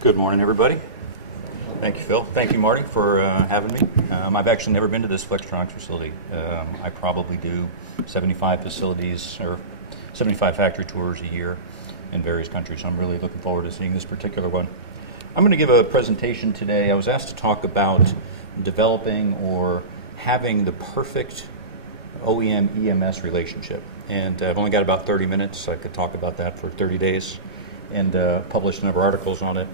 Good morning, everybody. Thank you, Phil. Thank you, Marty, for having me. I've actually never been to this Flextronics facility. I probably do 75 facilities or 75 factory tours a year in various countries, so I'm really looking forward to seeing this particular one. I'm going to give a presentation today. I was asked to talk about developing or having the perfect OEM EMS relationship, and I've only got about 30 minutes, so I could talk about that for 30 days and publish a number of articles on it.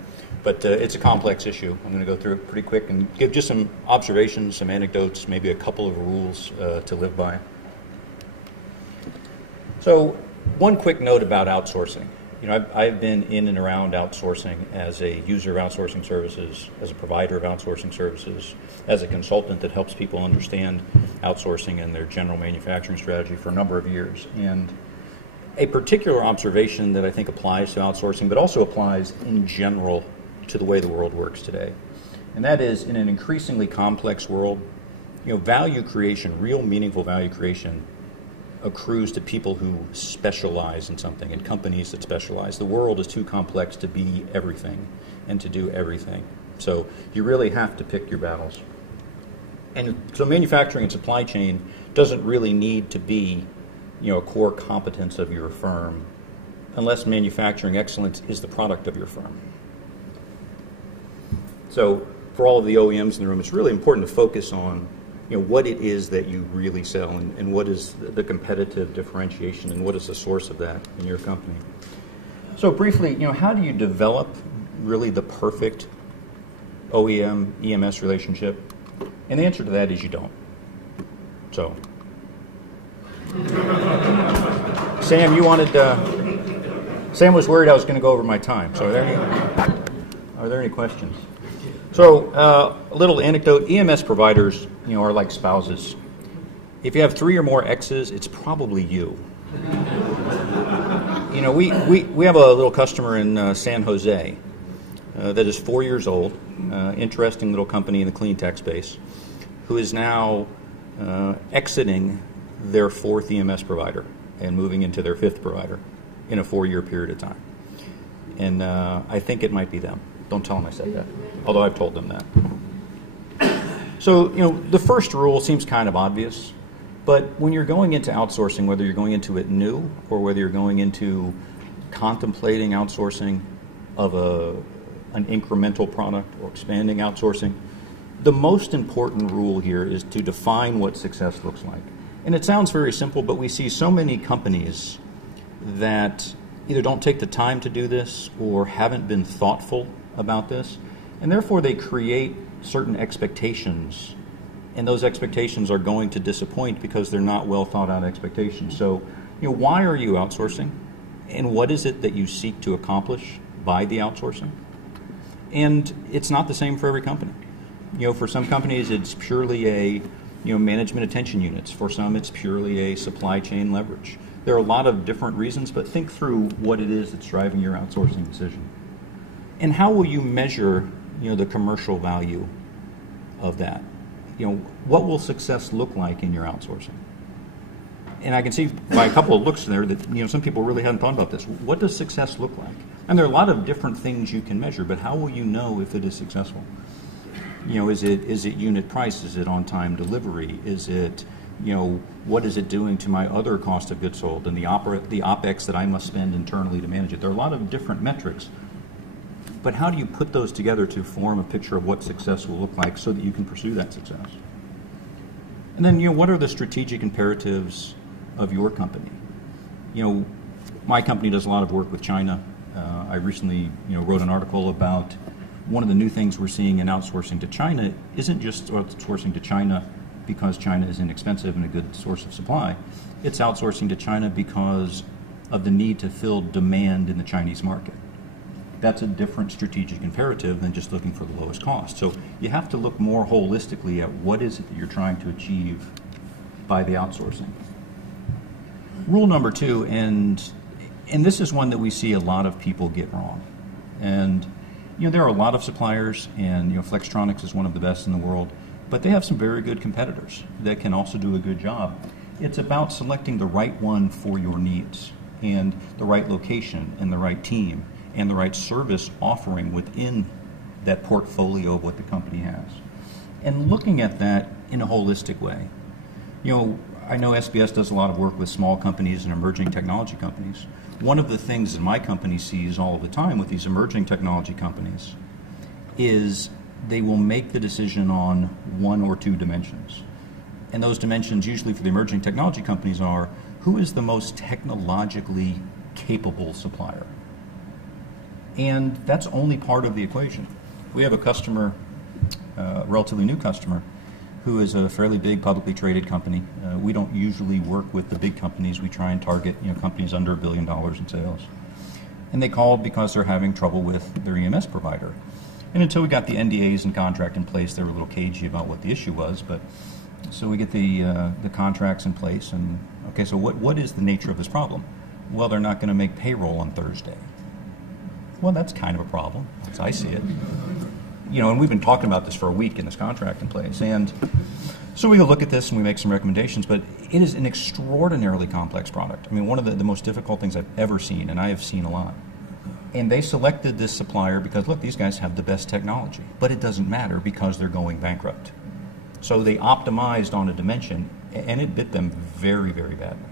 But it's a complex issue. I'm going to go through it pretty quick and give just some observations, some anecdotes, maybe a couple of rules to live by. So one quick note about outsourcing. You know, I've been in and around outsourcing as a user of outsourcing services, as a provider of outsourcing services, as a consultant that helps people understand outsourcing and their general manufacturing strategy for a number of years. And a particular observation that I think applies to outsourcing, but also applies in general to the way the world works today. And that is, in an increasingly complex world, you know, value creation, real meaningful value creation, accrues to people who specialize in something, and companies that specialize. The world is too complex to be everything and to do everything. So you really have to pick your battles. And so manufacturing and supply chain doesn't really need to be, you know, a core competence of your firm unless manufacturing excellence is the product of your firm. So for all of the OEMs in the room, it's really important to focus on, you know, what it is that you really sell and what is the competitive differentiation and what is the source of that in your company. So briefly, you know, how do you develop really the perfect OEM EMS relationship? And the answer to that is you don't. So Sam, you wanted Sam was worried I was going to go over my time. So are there any questions? So a little anecdote, EMS providers, you know, are like spouses. If you have 3 or more exes, it's probably you. You know, we have a little customer in San Jose that is 4 years old, interesting little company in the clean tech space, who is now exiting their 4th EMS provider and moving into their 5th provider in a 4-year period of time. And I think it might be them. Don't tell them I said that, although I've told them that. So, you know, the first rule seems kind of obvious, but when you're going into outsourcing, whether you're going into it new or whether you're going into contemplating outsourcing of an incremental product or expanding outsourcing, the most important rule here is to define what success looks like. And it sounds very simple, but we see so many companies that either don't take the time to do this or haven't been thoughtful about this, and therefore they create certain expectations, and those expectations are going to disappoint because they're not well thought out expectations. So, you know, why are you outsourcing, and what is it that you seek to accomplish by the outsourcing? And it's not the same for every company. You know, for some companies it's purely a, you know, management attention units. For some it's purely a supply chain leverage. There are a lot of different reasons, but think through what it is that's driving your outsourcing decision. And how will you measure, you know, the commercial value of that? You know, what will success look like in your outsourcing? And I can see by a couple of looks there that, you know, some people really hadn't thought about this. What does success look like? And there are a lot of different things you can measure, but how will you know if it is successful? You know, is it unit price? Is it on-time delivery? Is it, you know, what is it doing to my other cost of goods sold and the OPEX that I must spend internally to manage it? There are a lot of different metrics, but how do you put those together to form a picture of what success will look like so that you can pursue that success? And then, you know, what are the strategic imperatives of your company? You know, my company does a lot of work with China. I recently, you know, wrote an article about one of the new things we're seeing in outsourcing to China isn't just outsourcing to China because China is inexpensive and a good source of supply. It's outsourcing to China because of the need to fill demand in the Chinese market. That's a different strategic imperative than just looking for the lowest cost. So you have to look more holistically at what is it that you're trying to achieve by the outsourcing. Rule number 2, and this is one that we see a lot of people get wrong. And you know, there are a lot of suppliers, and you know, Flextronics is one of the best in the world, but they have some very good competitors that can also do a good job. It's about selecting the right one for your needs and the right location and the right team and the right service offering within that portfolio of what the company has. And looking at that in a holistic way. I know SBS does a lot of work with small companies and emerging technology companies. One of the things that my company sees all of the time with these emerging technology companies is they will make the decision on one or two dimensions. And those dimensions usually for the emerging technology companies are, who is the most technologically capable supplier? And that's only part of the equation. We have a customer, a relatively new customer, who is a fairly big publicly traded company. We don't usually work with the big companies. We try and target companies under $1 billion in sales. And they called because they're having trouble with their EMS provider. And until we got the NDAs and contract in place, they were a little cagey about what the issue was. But so we get the contracts in place, and okay, so what is the nature of this problem? Well, they're not going to make payroll on Thursday. Well, that's kind of a problem, as I see it. And we've been talking about this for a week in this contract in place. And so we go look at this and we make some recommendations, but it is an extraordinarily complex product. I mean, one of the most difficult things I've ever seen, and I have seen a lot. And they selected this supplier because, look, these guys have the best technology. But it doesn't matter because they're going bankrupt. So they optimized on a dimension, and it bit them very, very badly.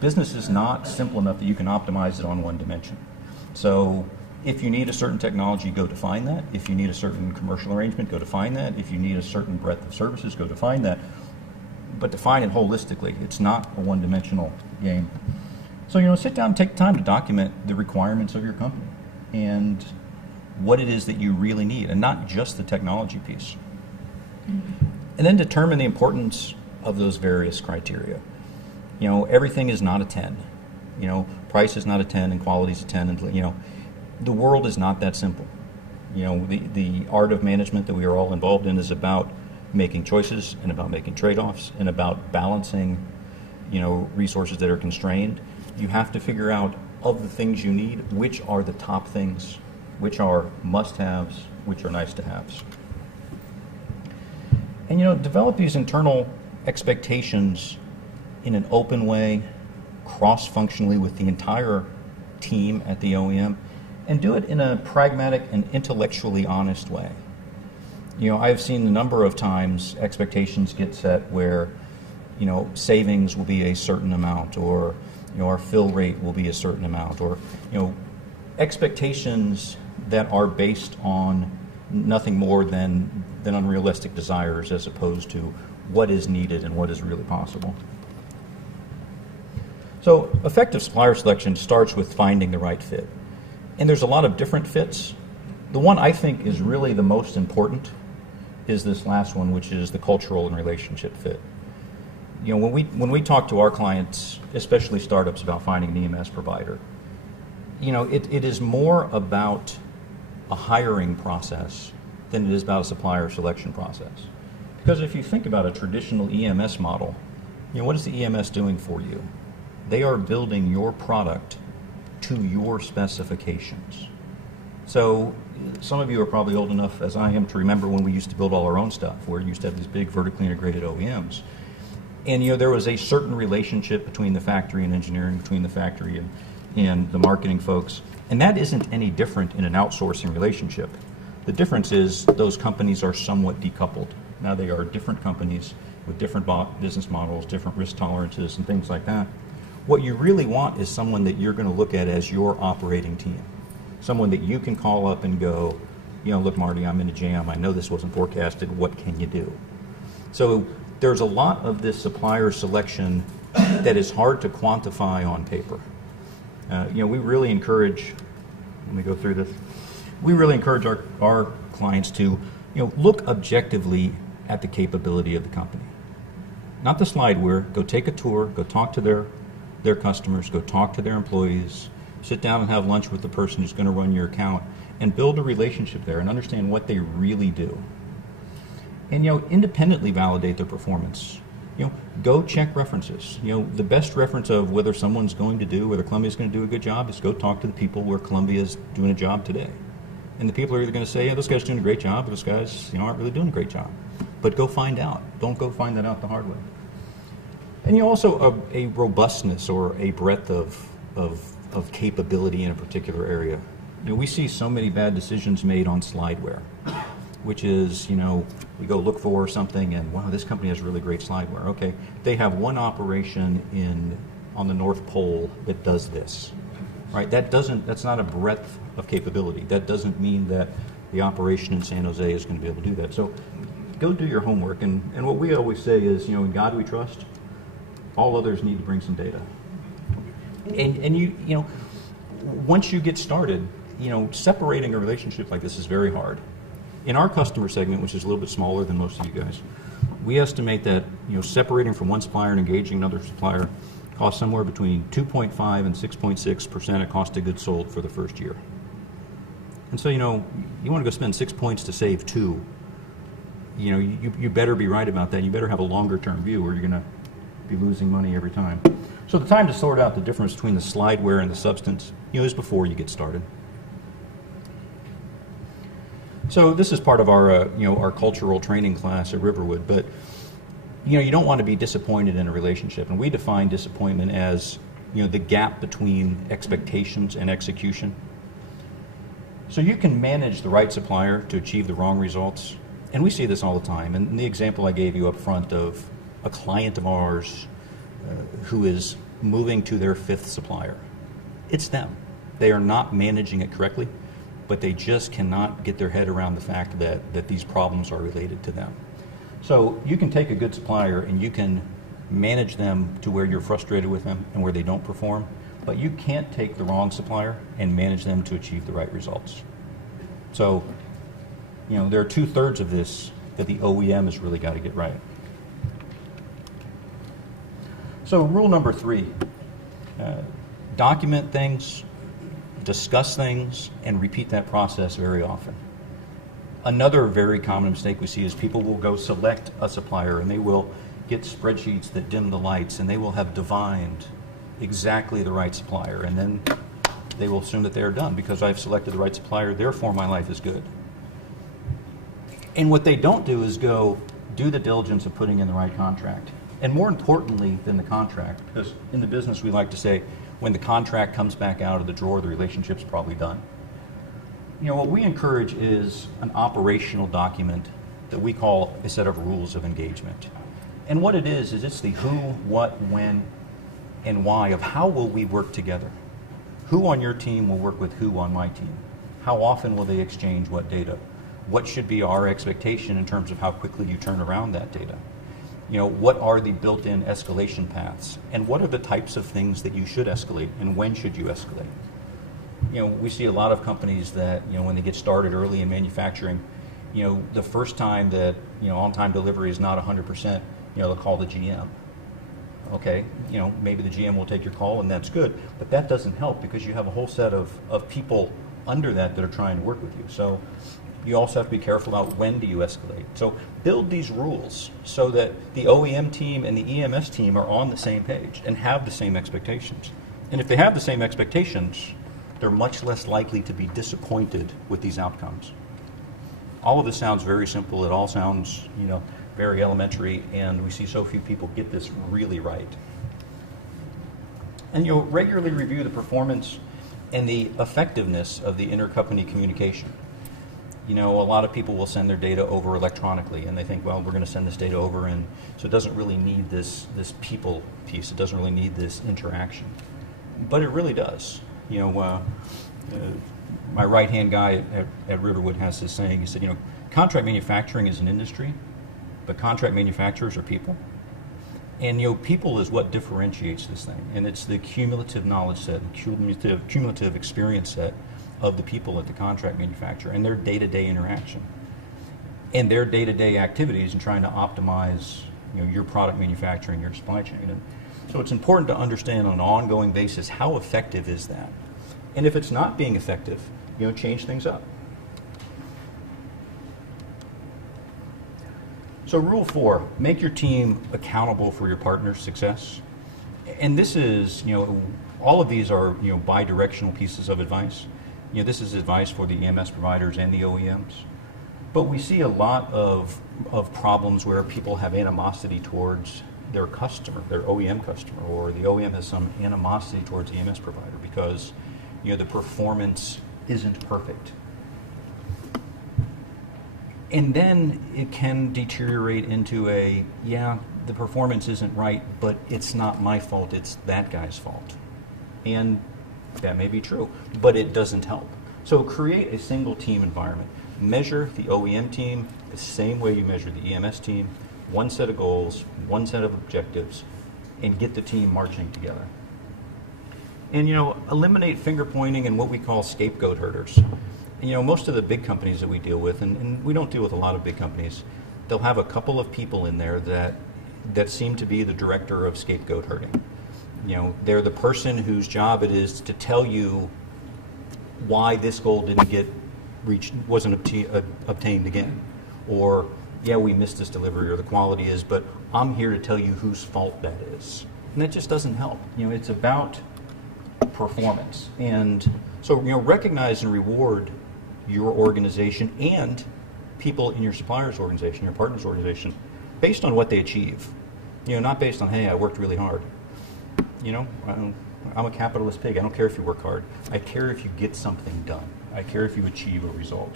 Business is not simple enough that you can optimize it on one dimension. So if you need a certain technology, go define that. If you need a certain commercial arrangement, go define that. If you need a certain breadth of services, go define that. But define it holistically. It's not a one-dimensional game. So, sit down and take time to document the requirements of your company and what it is that you really need, and not just the technology piece. And then determine the importance of those various criteria. Everything is not a 10. Price is not a 10 and quality is a 10. And, the world is not that simple. The art of management that we are all involved in is about making choices and about making trade-offs and about balancing, resources that are constrained. You have to figure out, of the things you need, which are the top things, which are must-haves, which are nice-to-haves. And, develop these internal expectations in an open way, cross-functionally with the entire team at the OEM, and do it in a pragmatic and intellectually honest way. I've seen a number of times expectations get set where, savings will be a certain amount, or, our fill rate will be a certain amount, or, expectations that are based on nothing more than unrealistic desires as opposed to what is needed and what is really possible. So effective supplier selection starts with finding the right fit. And there's a lot of different fits. The one I think is really the most important is this last one, which is the cultural and relationship fit. When we talk to our clients, especially startups, about finding an EMS provider, it is more about a hiring process than it is about a supplier selection process. Because if you think about a traditional EMS model, what is the EMS doing for you? They are building your product to your specifications. So some of you are probably old enough, as I am, to remember when we used to build all our own stuff, where we used to have these big vertically integrated OEMs. And there was a certain relationship between the factory and engineering, between the factory and the marketing folks. And that isn't any different in an outsourcing relationship. The difference is those companies are somewhat decoupled. Now they are different companies with different business models, different risk tolerances, and things like that. What you really want is someone that you're going to look at as your operating team. Someone that you can call up and go, look, Marty, I'm in a jam. I know this wasn't forecasted. What can you do? So there's a lot of this supplier selection that is hard to quantify on paper. We really encourage, let me go through this. We really encourage our clients to, look objectively at the capability of the company. Not the slideware. Go take a tour. Go talk to their customers. Go talk to their employees. Sit down and have lunch with the person who's going to run your account, and build a relationship there and understand what they really do. And independently validate their performance. Go check references. The best reference of whether someone's going to do, whether Columbia's going to do a good job, is go talk to the people where Columbia's doing a job today. And the people are either going to say, yeah, this guy's doing a great job, or this guy's aren't really doing a great job. But go find out. Don't go find that out the hard way. And also a robustness or a breadth of capability in a particular area. we see so many bad decisions made on slideware, which is, we go look for something and, wow, this company has really great slideware. Okay, they have one operation on the North Pole that does this, right? That's not a breadth of capability. That doesn't mean that the operation in San Jose is going to be able to do that. So go do your homework. And what we always say is, in God we trust. All others need to bring some data. And once you get started, separating a relationship like this is very hard. In our customer segment, which is a little bit smaller than most of you guys, we estimate that separating from one supplier and engaging another supplier costs somewhere between 2.5 and 6.6% of cost of goods sold for the first year. And so, you want to go spend 6 points to save 2. You better be right about that. You better have a longer term view, or you're going to be losing money every time. So the time to sort out the difference between the slideware and the substance, is before you get started. So this is part of our cultural training class at Riverwood, but you don't want to be disappointed in a relationship, and we define disappointment as the gap between expectations and execution. So you can manage the right supplier to achieve the wrong results, and we see this all the time. And the example I gave you up front of a client of ours who is moving to their 5th supplier, it's them. They are not managing it correctly, but they just cannot get their head around the fact that these problems are related to them. So you can take a good supplier and you can manage them to where you're frustrated with them and where they don't perform, but you can't take the wrong supplier and manage them to achieve the right results. So, there are 2/3 of this that the OEM has really got to get right. So rule number 3, document things, discuss things, and repeat that process very often. Another very common mistake we see is people will go select a supplier and they will get spreadsheets that dim the lights, and they will have divined exactly the right supplier, and then they will assume that they're done because I've selected the right supplier, therefore my life is good. And what they don't do is go do the diligence of putting in the right contract. And more importantly than the contract, because in the business we like to say, when the contract comes back out of the drawer, the relationship's probably done. What we encourage is an operational document that we call a set of rules of engagement. And what it is it's the who, what, when, and why of how will we work together. Who on your team will work with who on my team? How often will they exchange what data? What should be our expectation in terms of how quickly you turn around that data? What are the built-in escalation paths? And what are the types of things that you should escalate, and when should you escalate? We see a lot of companies that, when they get started early in manufacturing, the first time that, on-time delivery is not 100%, they'll call the GM. Okay, maybe the GM will take your call, and that's good, but that doesn't help because you have a whole set of people under that are trying to work with you. So you also have to be careful about when do you escalate. So build these rules so that the OEM team and the EMS team are on the same page and have the same expectations. And if they have the same expectations, they're much less likely to be disappointed with these outcomes. All of this sounds very simple. It all sounds, very elementary, and we see so few people get this really right. And you'll regularly review the performance and the effectiveness of the intercompany communication. A lot of people will send their data over electronically, and they think, well, we're going to send this data over, and so it doesn't really need this people piece. It doesn't really need this interaction. But it really does. My right-hand guy at Riverwood has this saying. He said, contract manufacturing is an industry, but contract manufacturers are people. And people is what differentiates this thing, and it's the cumulative knowledge set, cumulative experience set of the people at the contract manufacturer and their day-to-day interaction and their day-to-day activities in trying to optimize your product manufacturing, your supply chain. And so it's important to understand on an ongoing basis how effective is that. And if it's not being effective, change things up. So rule 4, make your team accountable for your partner's success. And this is, all of these are, bi-directional pieces of advice. This is advice for the EMS providers and the OEMs. But we see a lot of problems where people have animosity towards their customer, their OEM customer, or the OEM has some animosity towards the EMS provider because, the performance isn't perfect. And then it can deteriorate into yeah, the performance isn't right, but it's not my fault, it's that guy's fault. And that may be true, but it doesn't help. So create a single team environment. Measure the OEM team the same way you measure the EMS team, one set of goals, one set of objectives, and get the team marching together. And eliminate finger pointing and what we call scapegoat herders. Most of the big companies that we deal with, and we don't deal with a lot of big companies, they'll have a couple of people in there that seem to be the director of scapegoat herding. They're the person whose job it is to tell you why this goal didn't get reached, wasn't obtained again, or yeah, we missed this delivery, or the quality is, but I'm here to tell you whose fault that is. And that just doesn't help. It's about performance. And so, recognize and reward your organization and people in your supplier's organization, your partner's organization, based on what they achieve. Not based on, hey, I worked really hard. I'm a capitalist pig. I don't care if you work hard. I care if you get something done. I care if you achieve a result.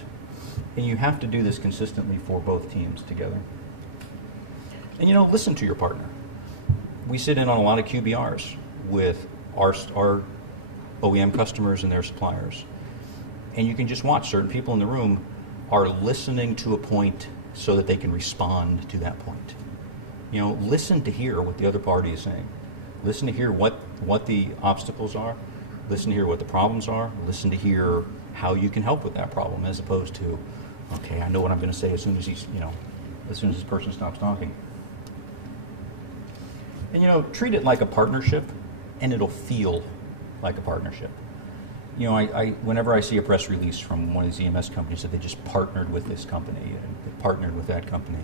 And you have to do this consistently for both teams together. And listen to your partner. We sit in on a lot of QBRs with our OEM customers and their suppliers. And you can just watch certain people in the room are listening to a point so that they can respond to that point. Listen to hear what the other party is saying. Listen to hear what the obstacles are. Listen to hear what the problems are. Listen to hear how you can help with that problem, as opposed to, okay, I know what I'm going to say as soon as as soon as this person stops talking. And treat it like a partnership, and it'll feel like a partnership. Whenever I see a press release from one of these EMS companies that they just partnered with this company and they partnered with that company,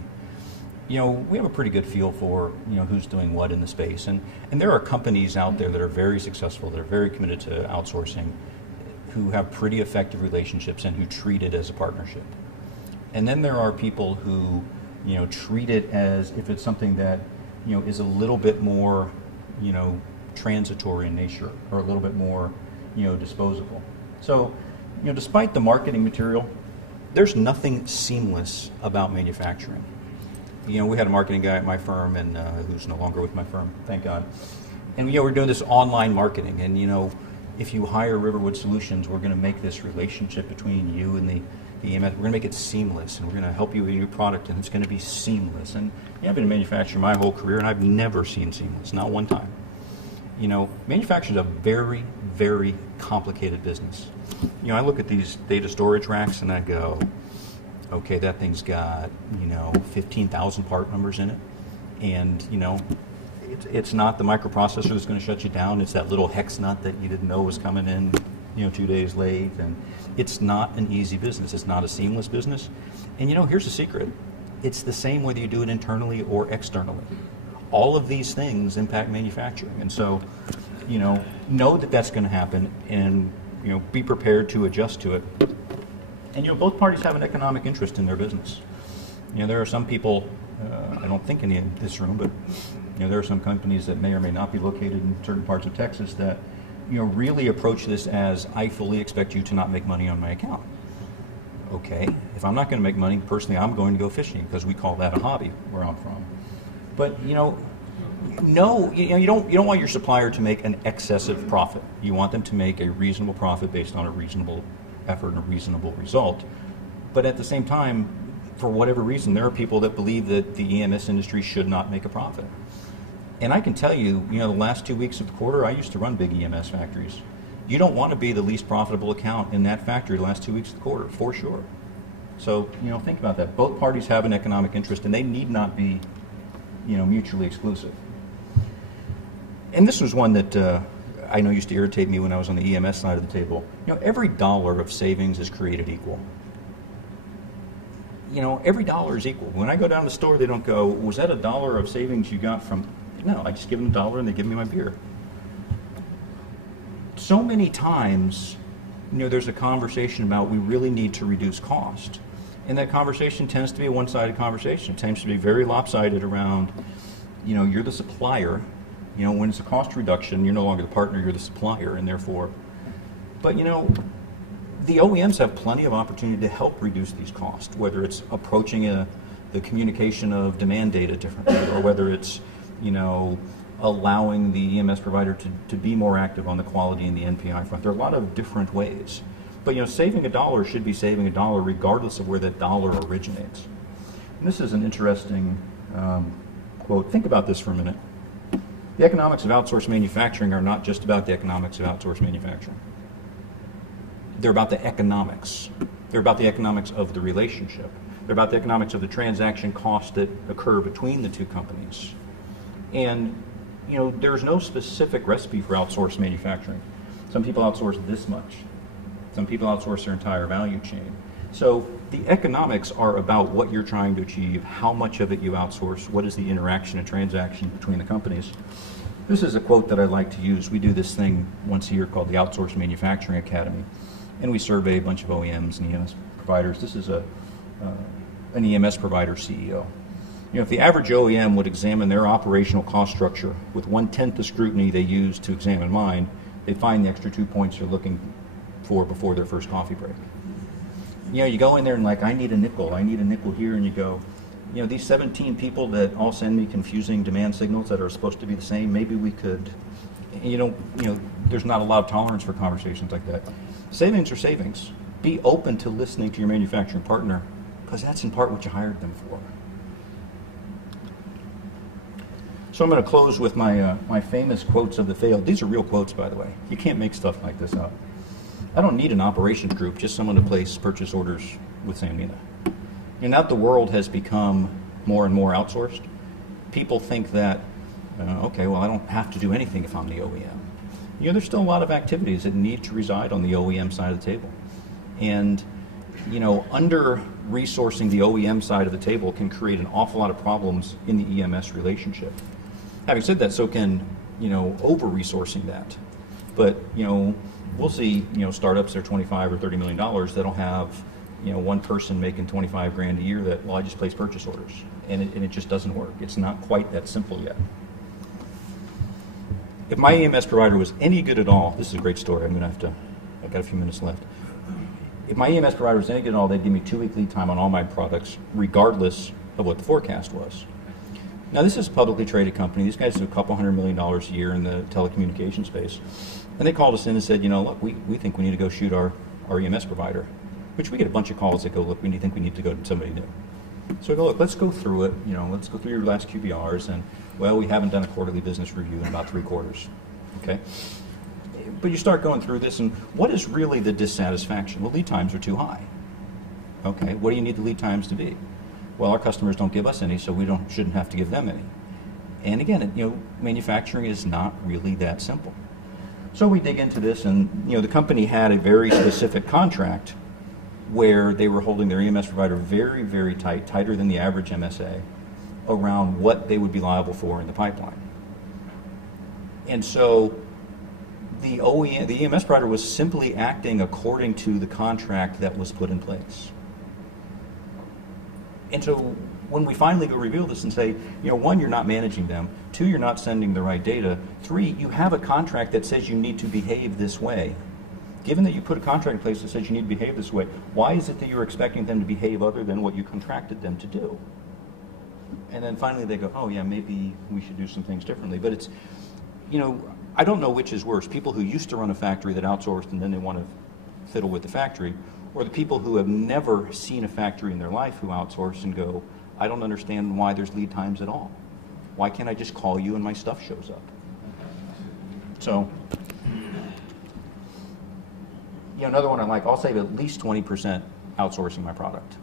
we have a pretty good feel for who's doing what in the space. And there are companies out there that are very successful, that are very committed to outsourcing, who have pretty effective relationships and who treat it as a partnership. And then there are people who treat it as if it's something that is a little bit more transitory in nature, or a little bit more disposable. So despite the marketing material, there's nothing seamless about manufacturing. We had a marketing guy at my firm, and who's no longer with my firm, thank God. And we're doing this online marketing, and if you hire Riverwood Solutions, we're going to make this relationship between you and the EMS, we're going to make it seamless, and we're going to help you with your product, and it's going to be seamless. And I've been in manufacturing my whole career, and I've never seen seamless, not one time. Manufacturing is a very, very complicated business. I look at these data storage racks and I go, okay, that thing's got 15,000 part numbers in it, and it's not the microprocessor that's going to shut you down. It's that little hex nut that you didn't know was coming in 2 days late, and it's not an easy business. It's not a seamless business. And here's the secret: it's the same whether you do it internally or externally. All of these things impact manufacturing, and so know that that's going to happen, and be prepared to adjust to it. And both parties have an economic interest in their business. There are some people, I don't think any in this room, but there are some companies that may or may not be located in certain parts of Texas that really approach this as, I fully expect you to not make money on my account. Okay, if I'm not going to make money, personally, I'm going to go fishing, because we call that a hobby where I'm from. But you don't want your supplier to make an excessive profit. You want them to make a reasonable profit based on a reasonable effort and a reasonable result. But at the same time, for whatever reason, there are people that believe that the EMS industry should not make a profit. And I can tell you, the last 2 weeks of the quarter, I used to run big EMS factories. You don't want to be the least profitable account in that factory the last 2 weeks of the quarter, for sure. So, think about that. Both parties have an economic interest, and they need not be mutually exclusive. And this was one that I know used to irritate me when I was on the EMS side of the table. Every dollar of savings is created equal. Every dollar is equal. When I go down to the store, they don't go, was that $1 of savings you got from... No, I just give them $1 and they give me my beer. So many times, there's a conversation about we really need to reduce cost. And that conversation tends to be a one-sided conversation. It tends to be very lopsided around, you're the supplier. When it's a cost reduction, you're no longer the partner, you're the supplier, and therefore... But, the the OEMs have plenty of opportunity to help reduce these costs, whether it's approaching the communication of demand data differently, or whether it's, allowing the EMS provider to be more active on the quality and the NPI front. There are a lot of different ways. But saving $1 should be saving $1 regardless of where that dollar originates. And this is an interesting quote. Think about this for a minute. The economics of outsourced manufacturing are not just about the economics of outsourced manufacturing. They're about the economics. They're about the economics of the relationship. They're about the economics of the transaction costs that occur between the two companies. And there's no specific recipe for outsourced manufacturing. Some people outsource this much. Some people outsource their entire value chain. So the economics are about what you're trying to achieve, how much of it you outsource, what is the interaction and transaction between the companies. This is a quote that I like to use. We do this thing once a year called the Outsourced Manufacturing Academy, and we survey a bunch of OEMs and EMS providers. This is an EMS provider CEO. If the average OEM would examine their operational cost structure with 1/10 the scrutiny they use to examine mine, they'd find the extra 2 points they're looking for before their first coffee break. You go in there and I need a nickel here, and you go, these 17 people that all send me confusing demand signals that are supposed to be the same, maybe we could, there's not a lot of tolerance for conversations like that. Savings are savings. Be open to listening to your manufacturing partner, because that's in part what you hired them for. So I'm going to close with my famous quotes of the failed. These are real quotes, by the way. You can't make stuff like this up. I don't need an operations group, just someone to place purchase orders with Sanmina. Now that the world has become more and more outsourced, people think that, okay, well, I don't have to do anything if I'm the OEM. There's still a lot of activities that need to reside on the OEM side of the table. And, under-resourcing the OEM side of the table can create an awful lot of problems in the EMS relationship. Having said that, so can, over-resourcing that. But, we'll see, startups that are $25 or $30 million that'll have, one person making 25 grand a year that, well, I just place purchase orders. And it just doesn't work. It's not quite that simple yet. If my EMS provider was any good at all, this is a great story. I've got a few minutes left. If my EMS provider was any good at all, they'd give me 2-week lead time on all my products, regardless of what the forecast was. Now, this is a publicly traded company. These guys do $200 million a year in the telecommunications space. And they called us in and said, look, we think we need to go shoot our EMS provider, which we get a bunch of calls that go, look, we think we need to go to somebody new. So I go, look, let's go through it. Let's go through your last QBRs. And, well, we haven't done a quarterly business review in about 3 quarters. Okay? But you start going through this, and what is really the dissatisfaction? Well, lead times are too high. Okay, what do you need the lead times to be? Well, our customers don't give us any, so we shouldn't have to give them any. And again, manufacturing is not really that simple. So we dig into this, and the company had a very specific contract where they were holding their EMS provider very, very tight, tighter than the average MSA, around what they would be liable for in the pipeline. And so the EMS provider was simply acting according to the contract that was put in place. And so when we finally go reveal this and say, 1, you're not managing them, 2, you're not sending the right data, 3, you have a contract that says you need to behave this way. Given that you put a contract in place that says you need to behave this way, why is it that you're expecting them to behave other than what you contracted them to do? And then finally they go, oh yeah, maybe we should do some things differently. But it's, I don't know which is worse, people who used to run a factory that outsourced and then they want to fiddle with the factory, or the people who have never seen a factory in their life who outsource and go, I don't understand why there's lead times at all. Why can't I just call you and my stuff shows up? So, another one I'm like, I'll save at least 20% outsourcing my product.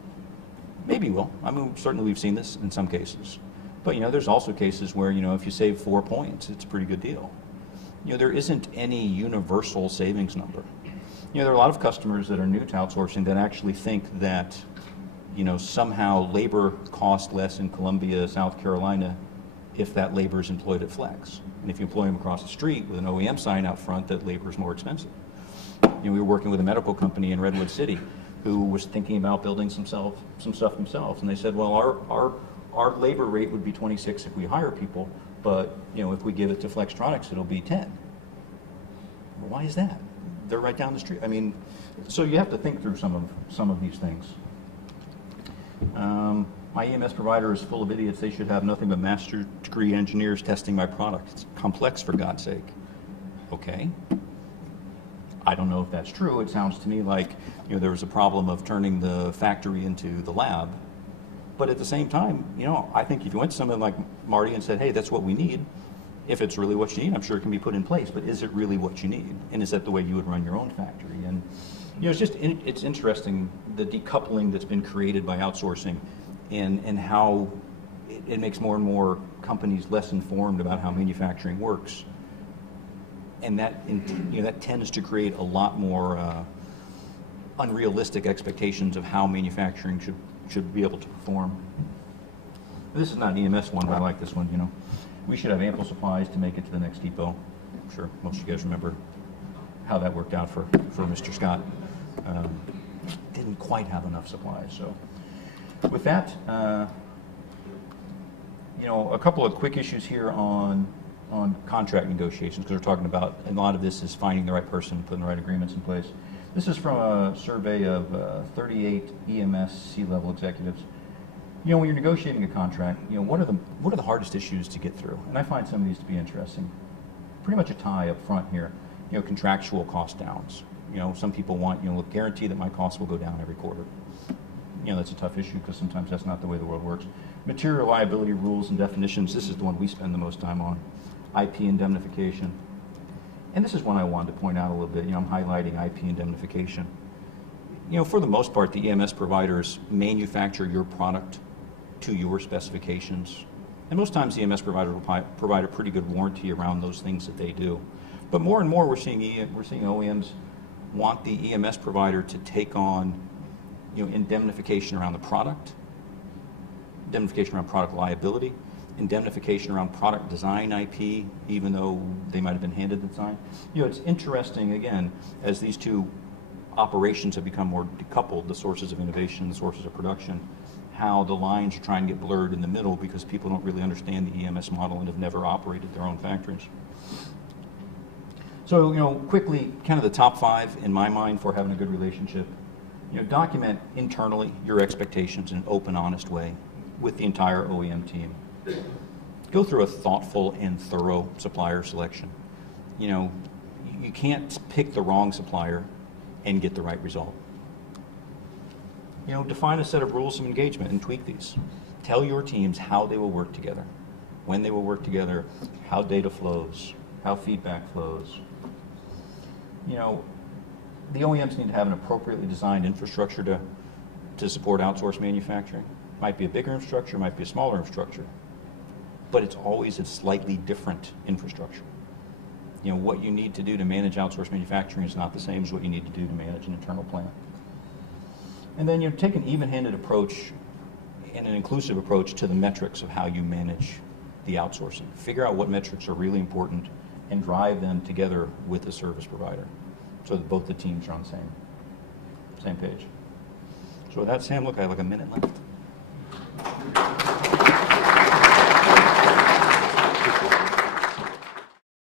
Maybe will. Certainly we've seen this in some cases. But, there's also cases where, if you save 4 points, it's a pretty good deal. There isn't any universal savings number. There are a lot of customers that are new to outsourcing that actually think that, somehow labor costs less in Columbia, South Carolina, if that labor is employed at Flex. And if you employ them across the street with an OEM sign out front, that labor is more expensive. We were working with a medical company in Redwood City who was thinking about building some stuff themselves. And they said, well, our labor rate would be 26 if we hire people, but if we give it to Flextronics, it'll be 10. Well, why is that? They're right down the street. So you have to think through some of these things. My EMS provider is full of idiots. They should have nothing but master's degree engineers testing my product. It's complex, for God's sake. Okay. I don't know if that's true. It sounds to me like there was a problem of turning the factory into the lab. But at the same time, I think if you went to someone like Marty and said, hey, that's what we need, if it's really what you need, I'm sure it can be put in place. But is it really what you need? And is that the way you would run your own factory? And it's interesting, the decoupling that's been created by outsourcing and how it makes more and more companies less informed about how manufacturing works. And that tends to create a lot more unrealistic expectations of how manufacturing should be able to perform. This is not an EMS one, but I like this one. We should have ample supplies to make it to the next depot. I'm sure most of you guys remember how that worked out for Mr. Scott. Didn't quite have enough supplies. So with that, a couple of quick issues here on contract negotiations, because we're talking about, and a lot of this is finding the right person, putting the right agreements in place. This is from a survey of 38 EMS C-level executives. When you're negotiating a contract, what are the hardest issues to get through? And I find some of these to be interesting. Pretty much a tie up front here. Contractual cost downs. Some people want, guarantee that my costs will go down every quarter. That's a tough issue because sometimes that's not the way the world works. Material liability rules and definitions. This is the one we spend the most time on. IP indemnification. And this is one I wanted to point out a little bit. I'm highlighting IP indemnification. For the most part, the EMS providers manufacture your product to your specifications. And most times the EMS provider will provide a pretty good warranty around those things that they do. But more and more we're seeing OEMs want the EMS provider to take on indemnification around the product, indemnification around product liability, indemnification around product design IP, even though they might have been handed the design. It's interesting, again, as these two operations have become more decoupled, the sources of innovation, the sources of production, how the lines are trying to get blurred in the middle because people don't really understand the EMS model and have never operated their own factories. So, quickly, kind of the top 5 in my mind for having a good relationship. Document internally your expectations in an open, honest way with the entire OEM team. Go through a thoughtful and thorough supplier selection. You can't pick the wrong supplier and get the right result. Define a set of rules of engagement and tweak these. Tell your teams how they will work together, when they will work together, how data flows, how feedback flows. The OEMs need to have an appropriately designed infrastructure to support outsourced manufacturing. Might be a bigger infrastructure, might be a smaller infrastructure, but it's always a slightly different infrastructure. What you need to do to manage outsourced manufacturing is not the same as what you need to do to manage an internal plant. And then take an even-handed approach and an inclusive approach to the metrics of how you manage the outsourcing. Figure out what metrics are really important and drive them together with the service provider so that both the teams are on the same page. So with that, Sam, look, I have like a minute left.